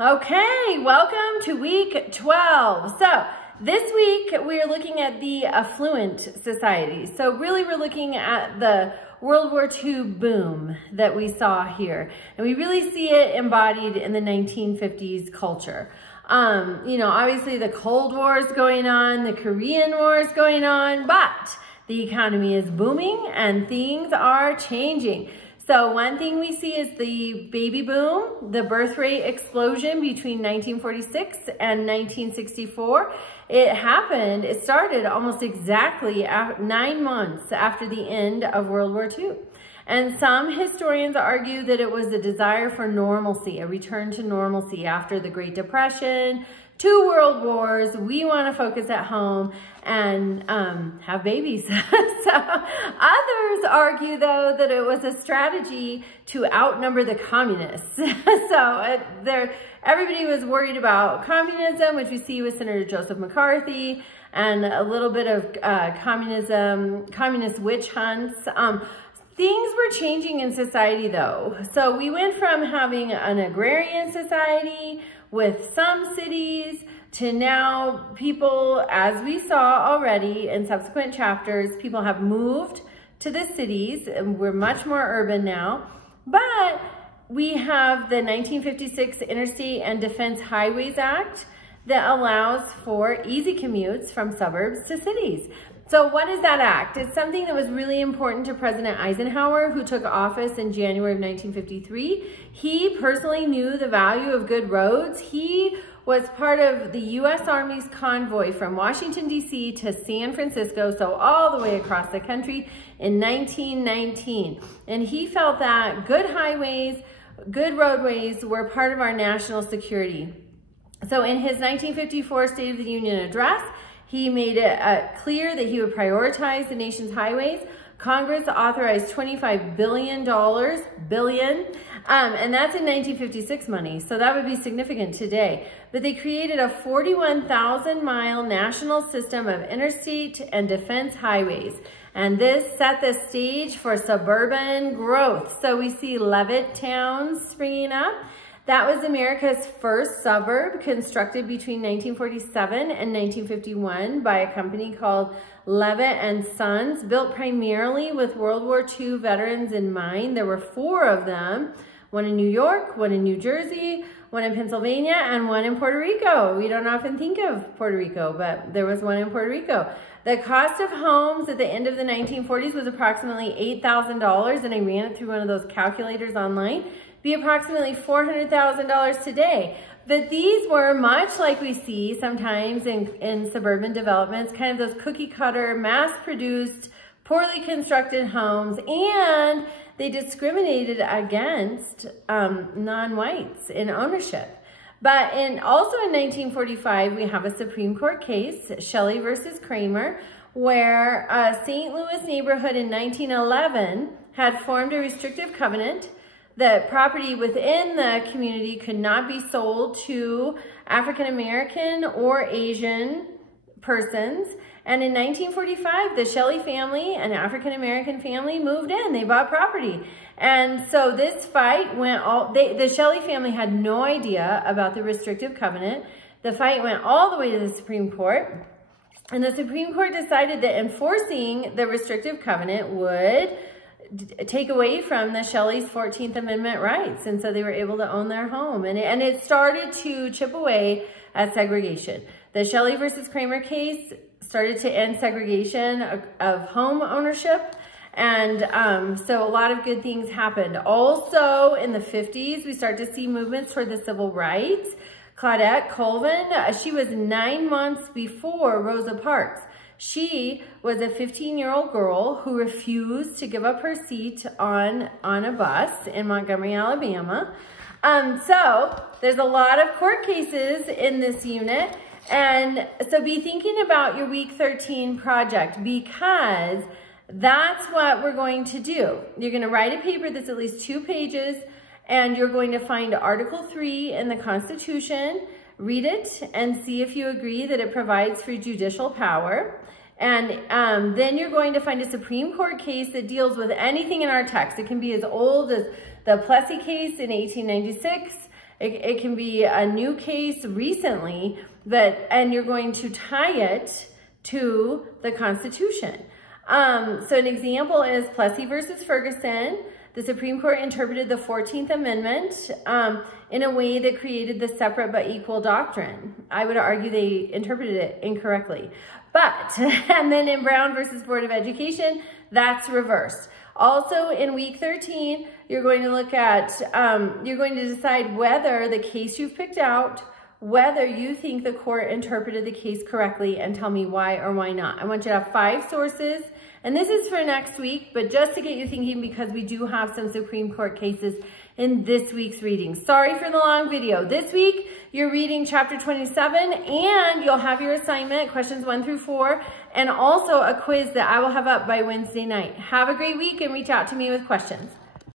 Okay, welcome to week 12. So this week we're looking at the affluent society. So really we're looking at the World War II boom that we saw here. And we really see it embodied in the 1950s culture. Obviously the Cold War is going on, the Korean War is going on, but the economy is booming and things are changing. So one thing we see is the baby boom, the birth rate explosion between 1946 and 1964. It started almost exactly 9 months after the end of World War II. And some historians argue that it was a desire for normalcy, a return to normalcy after the Great Depression, 2 world wars. We want to focus at home and have babies. So others argue, though, that it was a strategy to outnumber the communists. Everybody was worried about communism, which we see with Senator Joseph McCarthy, and a little bit of communist witch hunts. Things were changing in society, though. So we went from having an agrarian society with some cities to now people, as we saw already in subsequent chapters, people have moved to the cities and we're much more urban now. But we have the 1956 Interstate and Defense Highways Act that allows for easy commutes from suburbs to cities. So what is that act? It's something that was really important to President Eisenhower, who took office in January of 1953. He personally knew the value of good roads. He was part of the U.S. Army's convoy from Washington, D.C. to San Francisco, so all the way across the country in 1919. And he felt that good highways, good roadways were part of our national security. So in his 1954 State of the Union address, he made it clear that he would prioritize the nation's highways. Congress authorized $25 billion, and that's in 1956 money, so that would be significant today. But they created a 41,000-mile national system of interstate and defense highways, and this set the stage for suburban growth. So we see Leavitt towns springing up. That was America's first suburb, constructed between 1947 and 1951 by a company called Leavitt and Sons, built primarily with World War II veterans in mind. There were 4 of them, one in New York, one in New Jersey, one in Pennsylvania, and one in Puerto Rico. We don't often think of Puerto Rico, but there was one in Puerto Rico. The cost of homes at the end of the 1940s was approximately $8,000, and I ran it through one of those calculators online. Be approximately $400,000 today. But these were much like we see sometimes in suburban developments, kind of those cookie cutter, mass-produced, poorly constructed homes, and they discriminated against non-whites in ownership. But also in 1945, we have a Supreme Court case, Shelley versus Kramer, where a St. Louis neighborhood in 1911 had formed a restrictive covenant that property within the community could not be sold to African American or Asian persons. And in 1945, the Shelley family, an African American family, moved in. They bought property. And so this fight went the Shelley family had no idea about the restrictive covenant. The fight went all the way to the Supreme Court. And the Supreme Court decided that enforcing the restrictive covenant would take away from the Shelley's 14th Amendment rights, and so they were able to own their home, and it started to chip away at segregation. The Shelley versus Kramer case started to end segregation of home ownership, and so a lot of good things happened. Also in the 50s, we start to see movements toward the civil rights. Claudette Colvin, she was 9 months before Rosa Parks. She was a 15-year-old girl who refused to give up her seat on a bus in Montgomery, Alabama. So there's a lot of court cases in this unit. And so be thinking about your week 13 project, because that's what we're going to do. You're going to write a paper that's at least 2 pages, and you're going to find Article 3 in the Constitution, read it, and see if you agree that it provides for judicial power. And then you're going to find a Supreme Court case that deals with anything in our text. It can be as old as the Plessy case in 1896 It can be a new case recently, and you're going to tie it to the Constitution. So an example is Plessy versus Ferguson. The Supreme Court interpreted the 14th Amendment in a way that created the separate but equal doctrine. I would argue they interpreted it incorrectly. But, and then in Brown versus Board of Education, that's reversed. Also in week 13, you're going to look at, you're going to decide whether the case you've picked out, whether you think the court interpreted the case correctly, and tell me why or why not. I want you to have 5 sources, and this is for next week, but just to get you thinking, because we do have some Supreme Court cases in this week's reading. Sorry for the long video. This week, you're reading chapter 27, and you'll have your assignment, questions 1 through 4, and also a quiz that I will have up by Wednesday night. Have a great week, and reach out to me with questions.